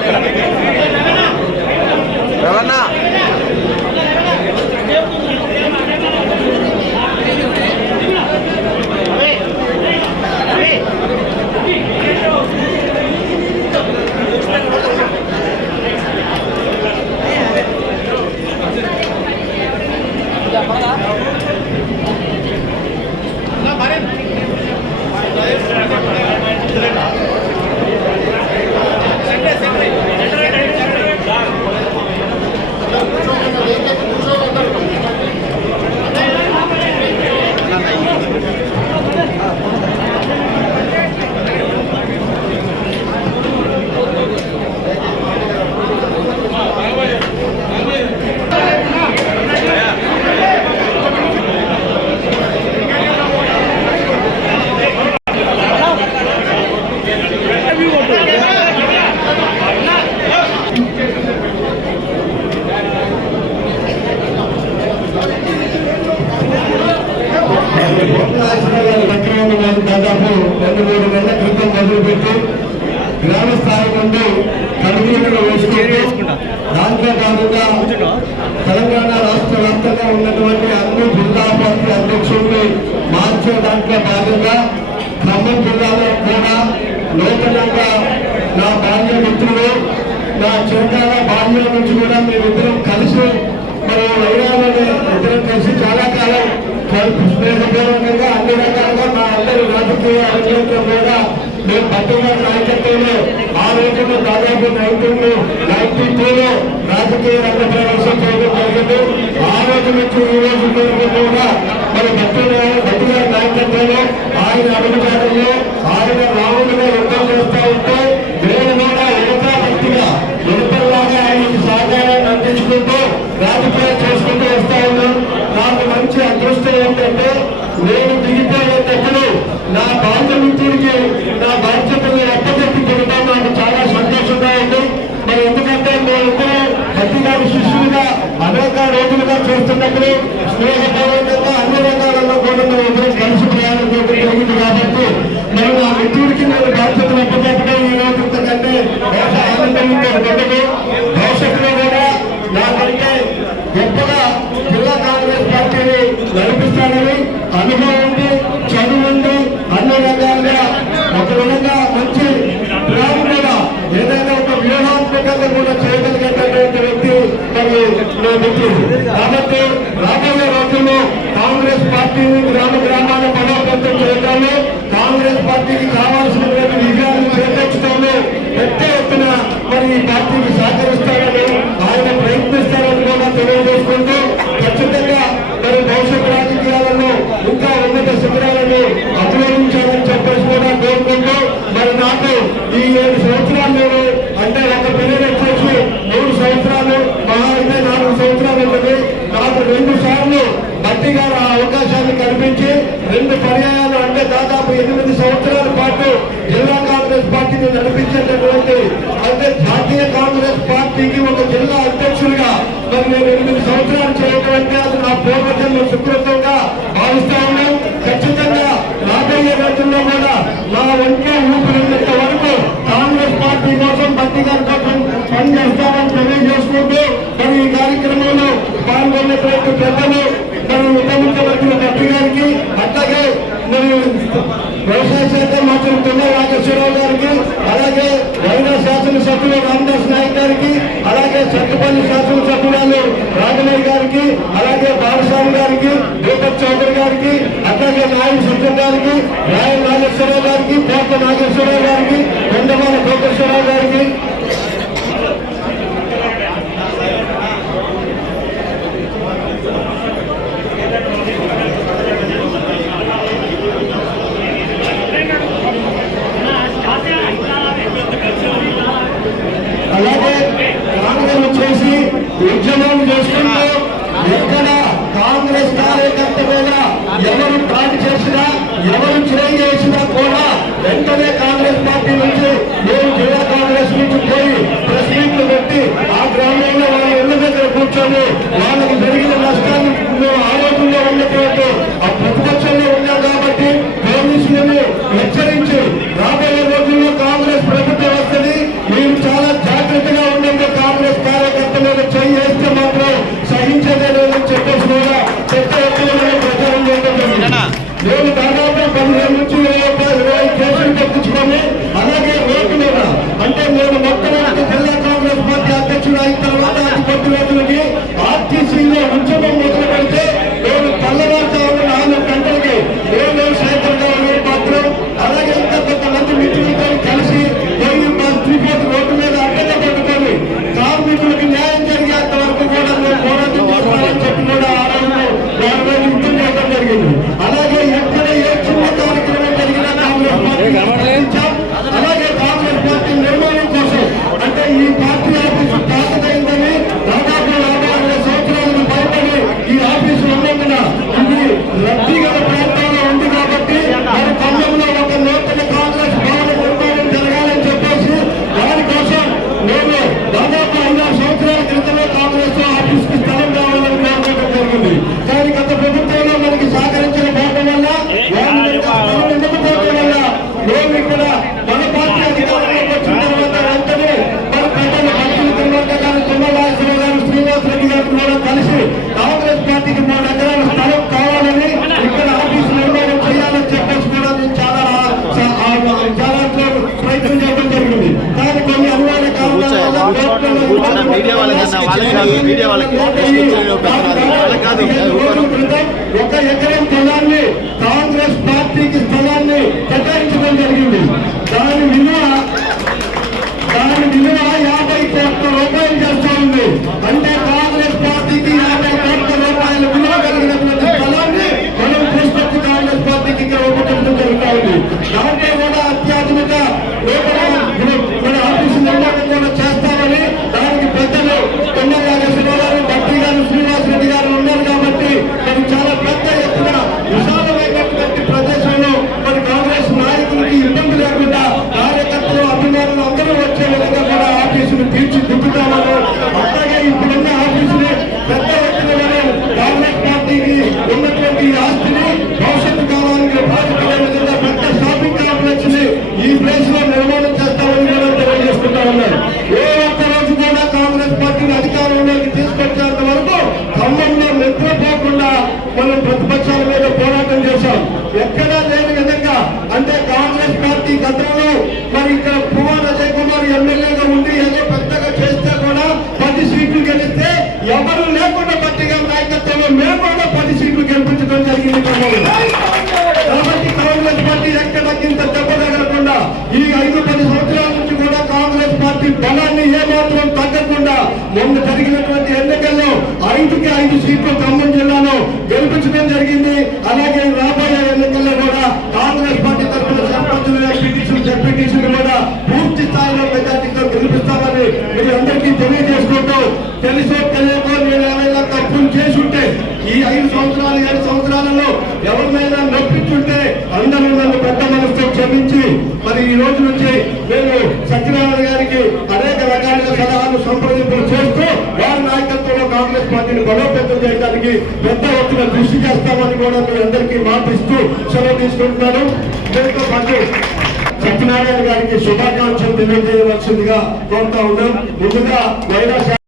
va. కనుగోలు వేసుకుంటూ దాంట్లో భాగంగా తెలంగాణ రాష్ట్ర వ్యాప్తంగా ఉన్నటువంటి అన్ని జిల్లా పార్టీ అధ్యక్షుల్ని మార్చే దాంట్లో భాగంగా ఖమ్మం జిల్లాలో కూడా నూతనంగా నా బాల్య మిత్రులు నా చిరకాల బాల్యం నుంచి కూడా మేమిద్దరం కలిసి మనం వైరాలని ఇద్దరం కలిసి చాలా కాలం స్నేహపూర్వకంగా అన్ని రకాలుగా మా అందరి రాజకీయ అభివృద్ధి కూడా మేము పట్టుగా నాయకత్వంలో ఆ రోజుల్లో దాదాపు నైన్టీన్ నైన్టీ టూలో రాజకీయ రంగ ప్రవేశం చేయడం జరిగింది ఆ రోజు నుంచి ఈ రోజు వరకు కూడా మన భక్తుల భక్తుల నాయకత్వంలో ఆయన అడుగుజాడల్లో ఆయన రాముడిగా ఉన్నప్పుడు స్నేహ స్నేహపూర్వకంగా అన్ని రంగాలలో కూడా మేము ఇద్దరం కలిసి ప్రయాణం చేయడం జరిగింది కాబట్టి మరి నా మిత్రుడికి నేను బాధ్యతలు అప్పచెప్పడం ఈ రోజు కంటే బహుశా ఆనందంగా ఉండదు భవిష్యత్తులో కూడా నాకంటే గొప్పగా జిల్లా కాంగ్రెస్ పార్టీని నడిపిస్తానని అనుభవం ఉంది చదువు ఉంది అన్ని రకాలుగా ఒక విధంగా మంచి ప్లాన్ కూడా ఏదైనా ఒక వ్యూహాత్మకంగా కూడా చేయగలిగేటటువంటి వ్యక్తి మరి కాబట్టి రాబోయే రోజుల్లో కాంగ్రెస్ పార్టీని గ్రామ గ్రామాల బలోపేతం చేయడంలో కాంగ్రెస్ పార్టీకి కావాల్సినటువంటి విజయాలను చేకూర్చడంలో పెద్ద ఎత్తున మరి ఈ పార్టీకి సహకరిస్తారని దాదాపు ఎనిమిది సంవత్సరాల పాటు జిల్లా కాంగ్రెస్ పార్టీని నడిపించేటటువంటి అంటే జాతీయ కాంగ్రెస్ పార్టీకి ఒక జిల్లా అధ్యక్షుడిగా మరి నేను ఎనిమిది సంవత్సరాలు చేయడం అంటే అది నా పూర్వజన్మ సుకృతంగా భావిస్తా ఉన్నాం ఖచ్చితంగా రాబోయే రోజుల్లో కూడా నా ఒంట్లో ఊపిరినంత వరకు కాంగ్రెస్ పార్టీ కోసం భక్తి గారి కోసం పనిచేస్తామని తెలియజేసుకుంటూ మరి ఈ కార్యక్రమంలో పాల్గొన్నటువంటి పెద్దలు మరి ఉప ముఖ్యమంత్రి భక్తి గారికి అట్లాగే మరి వ్యవసాయ శాఖ మంత్రి తుమ్మల నాగేశ్వరరావు గారికి అలాగే వైరా శాసనసభ్యులు రామదాస్ నాయక్ గారికి అలాగే సత్తుపల్లి శాసనసభ్యురాలు రాజమయ్య గారికి అలాగే బాలస్వామి గారికి దీపక్ చౌదరి గారికి అట్లాగే నాయన సత్యం గారికి రాయ నాగేశ్వరరావు గారికి కోట నాగేశ్వరరావు గారికి కొండమాల కోటేశ్వరరావు గారికి అలాగే కాంగ్రెస్ చేసి ఉద్యమం చేసుకుంటూ ఎక్కడ కాంగ్రెస్ కార్యకర్త కూడా ఎవరు దాడి చేసినా ఎవరు చేయి చేసినా కూడా వెంటనే కాంగ్రెస్ పార్టీ నుంచి నేను జిల్లా కాంగ్రెస్ నుంచి పోయి ప్రెస్ మీట్లు పెట్టి ఆ గ్రామంలో వాళ్ళ ఇళ్ళ దగ్గర కూర్చొని వాళ్ళకి జరిగిన నష్టాన్ని మేము కూర్చున్న మీడియా వాళ్ళకి మీడియా వాళ్ళకి. వాళ్ళకి కాదు ఈ ఐదు పది సంవత్సరాల నుంచి కూడా కాంగ్రెస్ పార్టీ బలాన్ని ఏమాత్రం తగ్గకుండా మొన్న జరిగినటువంటి ఎన్నికల్లో ఐదుకి ఐదు సీట్లు ఖమ్మం జిల్లాలో గెలిపించడం జరిగింది. అలాగే రకాల సలహాలు సంప్రదింపులు చేస్తూ వారి నాయకత్వంలో కాంగ్రెస్ పార్టీని బలోపేతం చేయడానికి పెద్ద ఎత్తున దృష్టి చేస్తామని కూడా మీ అందరికీ మాటిస్తూ సెలవు తీసుకుంటున్నాను. దీంతో పాటు సత్యనారాయణ గారికి శుభాకాంక్షలు తెలియజేయవలసిందిగా కోరుతా ఉన్నాం. ముందుగా వైరస్